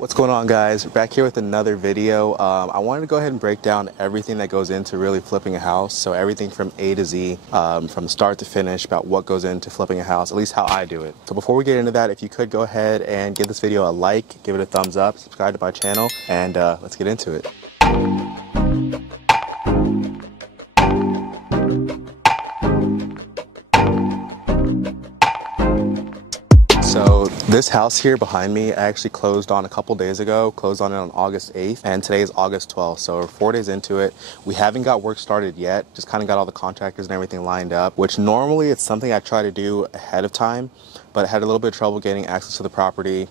What's going on, guys? We're back here with another video. I wanted to go ahead and break down everything that goes into really flipping a house. So everything from A to Z, from start to finish, about what goes into flipping a house, at least how I do it. So before we get into that, if you could go ahead and give this video a like, give it a thumbs up, subscribe to my channel, and let's get into it. So this house here behind me, I actually closed on a couple days ago, closed on it on August 8th, and today is August 12th, so we're 4 days into it. We haven't got work started yet, just kind of got all the contractors and everything lined up, which normally it's something I try to do ahead of time, but I had a little bit of trouble getting access to the property,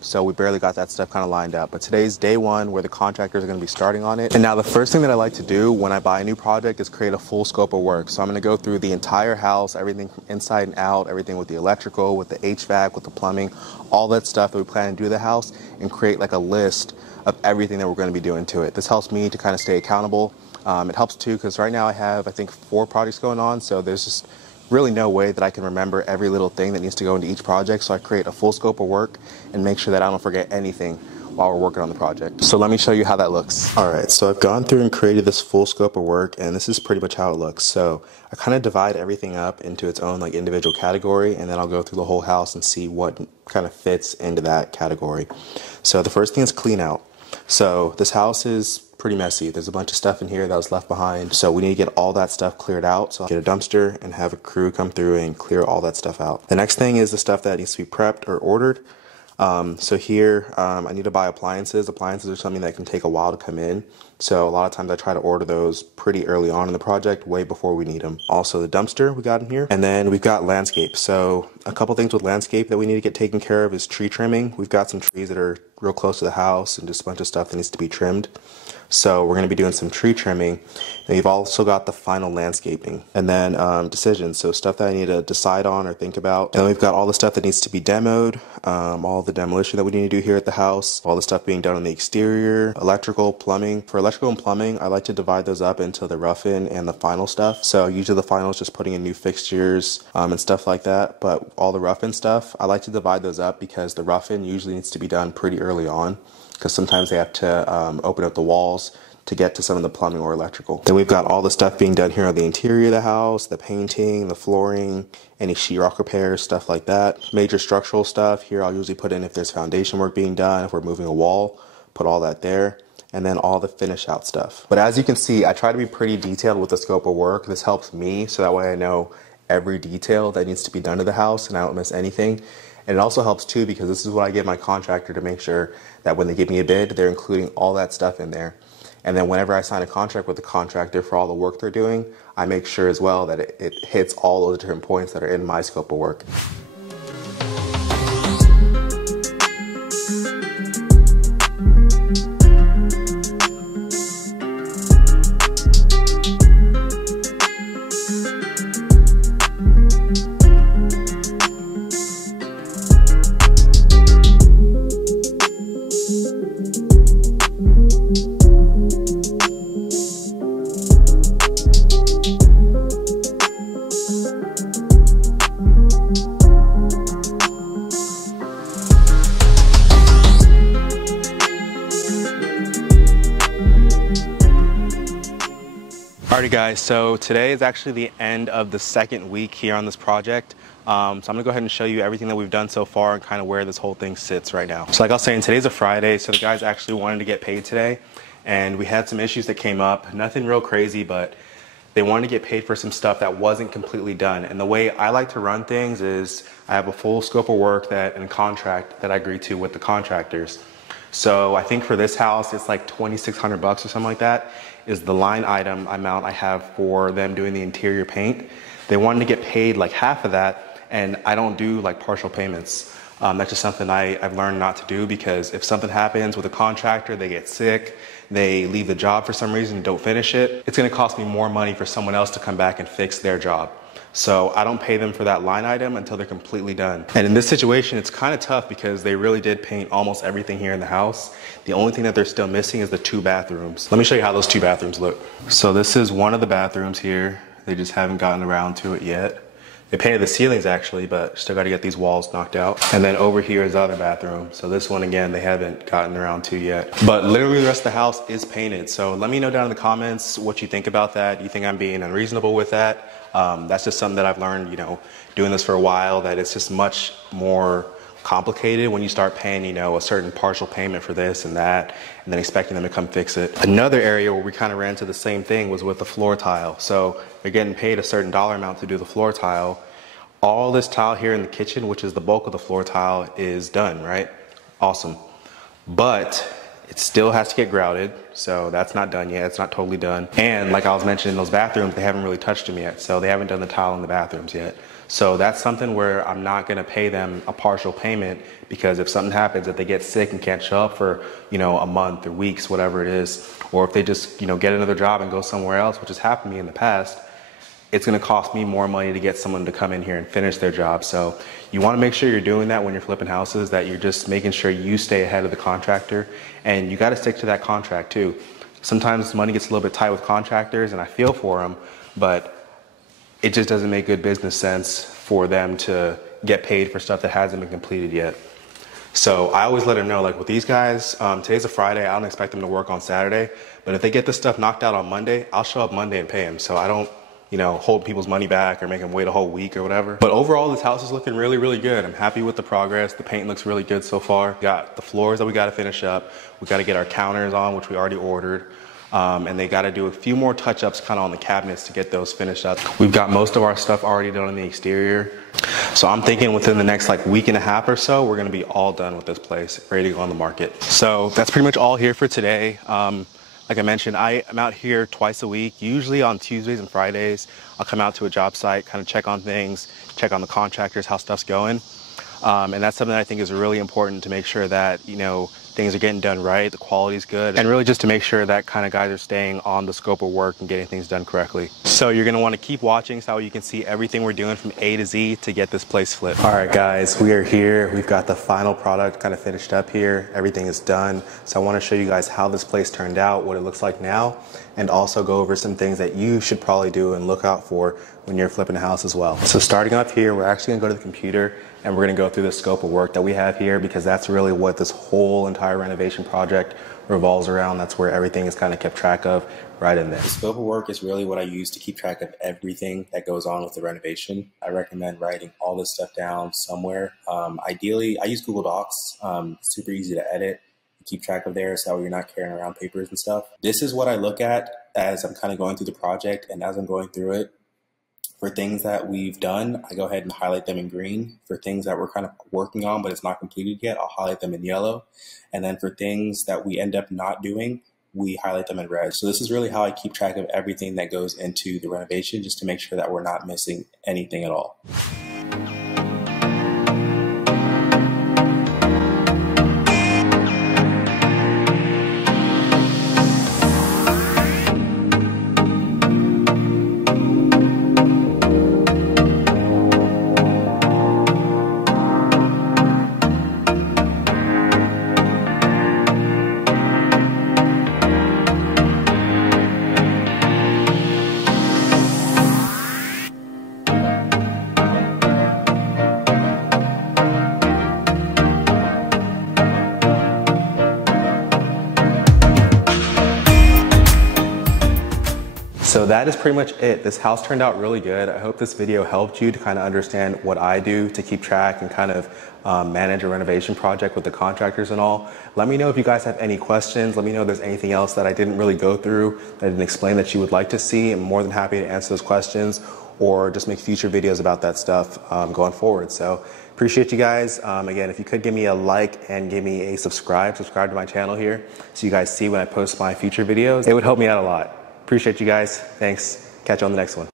so we barely got that stuff kind of lined up. But today's day one where the contractors are going to be starting on it. And now the first thing that I like to do when I buy a new project is create a full scope of work. So I'm going to go through the entire house, everything from inside and out, everything with the electrical, with the HVAC, with the plumbing, all that stuff that we plan to do to the house, and create like a list of everything that we're going to be doing to it. This helps me to kind of stay accountable. It helps too because right now I have, I think, 4 projects going on, so there's just really no way that I can remember every little thing that needs to go into each project. So I create a full scope of work and make sure that I don't forget anything while we're working on the project. So let me show you how that looks. All right, so I've gone through and created this full scope of work, and this is pretty much how it looks. So I kind of divide everything up into its own like individual category, and then I'll go through the whole house and see what kind of fits into that category. So the first thing is clean out. So this house is pretty messy. There's a bunch of stuff in here that was left behind. So we need to get all that stuff cleared out. So I'll get a dumpster and have a crew come through and clear all that stuff out. The next thing is the stuff that needs to be prepped or ordered. So here, I need to buy appliances. Appliances are something that can take a while to come in. So a lot of times I try to order those pretty early on in the project, way before we need them. Also the dumpster we got in here. And then we've got landscape. So a couple things with landscape that we need to get taken care of is tree trimming. We've got some trees that are real close to the house and just a bunch of stuff that needs to be trimmed. So we're going to be doing some tree trimming. And we've also got the final landscaping. And then decisions, so stuff that I need to decide on or think about. And then we've got all the stuff that needs to be demoed, all the demolition that we need to do here at the house, all the stuff being done on the exterior, electrical, plumbing. For electrical and plumbing, I like to divide those up into the rough-in and the final stuff. So usually the final is just putting in new fixtures and stuff like that. But all the rough-in stuff, I like to divide those up because the rough-in usually needs to be done pretty early on, because sometimes they have to open up the walls to get to some of the plumbing or electrical. Then we've got all the stuff being done here on the interior of the house, the painting, the flooring, any sheetrock repairs, stuff like that. Major structural stuff, here I'll usually put in if there's foundation work being done, if we're moving a wall, put all that there. And then all the finish out stuff. But as you can see, I try to be pretty detailed with the scope of work. This helps me, so that way I know every detail that needs to be done to the house and I don't miss anything. And it also helps too because this is what I give my contractor to make sure that when they give me a bid, they're including all that stuff in there. And then whenever I sign a contract with the contractor for all the work they're doing, I make sure as well that it hits all those different points that are in my scope of work. Alrighty guys, so today is actually the end of the second week here on this project. So I'm gonna go ahead and show you everything that we've done so far and kind of where this whole thing sits right now. So like I was saying, today's a Friday, so the guys actually wanted to get paid today, and we had some issues that came up. Nothing real crazy, but they wanted to get paid for some stuff that wasn't completely done. And the way I like to run things is I have a full scope of work and contract that I agree to with the contractors. So I think for this house, it's like $2,600 or something like that is the line item amount I have for them doing the interior paint. They wanted to get paid like half of that, and I don't do like partial payments. That's just something I've learned not to do, because if something happens with a contractor, they get sick, they leave the job for some reason and don't finish it, it's gonna cost me more money for someone else to come back and fix their job. So I don't pay them for that line item until they're completely done. And in this situation, it's kind of tough because they really did paint almost everything here in the house. The only thing that they're still missing is the 2 bathrooms. Let me show you how those 2 bathrooms look. So this is one of the bathrooms here. They just haven't gotten around to it yet. They painted the ceilings actually, but still got to get these walls knocked out. And then over here is the other bathroom. So this one, again, they haven't gotten around to yet. But literally the rest of the house is painted. So let me know down in the comments what you think about that. You think I'm being unreasonable with that? That's just something that I've learned, you know, doing this for a while, that it's just much more complicated when you start paying, you know, a certain partial payment for this and that, and then expecting them to come fix it. Another area where we kind of ran into the same thing was with the floor tile. So they're getting paid a certain dollar amount to do the floor tile. All this tile here in the kitchen, which is the bulk of the floor tile, is done, right? Awesome. But it still has to get grouted, so that's not done yet. It's not totally done. And like I was mentioning, those bathrooms, they haven't really touched them yet, so they haven't done the tile in the bathrooms yet. So that's something where I'm not gonna pay them a partial payment, because if something happens, if they get sick and can't show up for, you know, a month or weeks, whatever it is, or if they just, you know, get another job and go somewhere else, which has happened to me in the past, it's gonna cost me more money to get someone to come in here and finish their job. So you wanna make sure you're doing that when you're flipping houses, that you're just making sure you stay ahead of the contractor, and you gotta stick to that contract too. Sometimes money gets a little bit tight with contractors, and I feel for them, but it just doesn't make good business sense for them to get paid for stuff that hasn't been completed yet. So I always let them know, like with these guys, today's a Friday, I don't expect them to work on Saturday, but if they get this stuff knocked out on Monday, I'll show up Monday and pay them. So I don't, you know, hold people's money back or make them wait a whole week or whatever. But overall, this house is looking really, really good. I'm happy with the progress. The paint looks really good so far. We got the floors that we got to finish up. We got to get our counters on, which we already ordered. And they got to do a few more touch-ups kind of on the cabinets to get those finished up. We've got most of our stuff already done on the exterior. So I'm thinking within the next like week and a half or so, we're going to be all done with this place, ready to go on the market. So that's pretty much all here for today. Like I mentioned, I'm out here twice a week, usually on Tuesdays and Fridays. I'll come out to a job site, kind of check on things, check on the contractors, how stuff's going. And that's something that I think is really important, to make sure that, you know, things are getting done right, the quality's good, and really just to make sure that kind of guys are staying on the scope of work and getting things done correctly. So you're gonna wanna keep watching so you can see everything we're doing from A to Z to get this place flipped. All right guys, we are here. We've got the final product kind of finished up here. Everything is done. So I wanna show you guys how this place turned out, what it looks like now, and also go over some things that you should probably do and look out for when you're flipping a house as well. So starting off here, we're actually gonna go to the computer and we're gonna go through the scope of work that we have here, because that's really what this whole entire renovation project revolves around. That's where everything is kind of kept track of right in there. The scope of work is really what I use to keep track of everything that goes on with the renovation. I recommend writing all this stuff down somewhere. Ideally, I use Google Docs. It's super easy to edit, keep track of there, so you're not carrying around papers and stuff. This is what I look at as I'm kind of going through the project, and as I'm going through it, for things that we've done, I go ahead and highlight them in green. For things that we're kind of working on but it's not completed yet, I'll highlight them in yellow. And then for things that we end up not doing, we highlight them in red. So this is really how I keep track of everything that goes into the renovation, just to make sure that we're not missing anything at all. So that is pretty much it. This house turned out really good. I hope this video helped you to kind of understand what I do to keep track and kind of manage a renovation project with the contractors and all. Let me know if you guys have any questions. Let me know if there's anything else that I didn't really go through, that I didn't explain, that you would like to see. I'm more than happy to answer those questions, or just make future videos about that stuff going forward. So appreciate you guys. Again, if you could give me a like and give me a subscribe to my channel here, so you guys see when I post my future videos, it would help me out a lot. Appreciate you guys. Thanks. Catch you on the next one.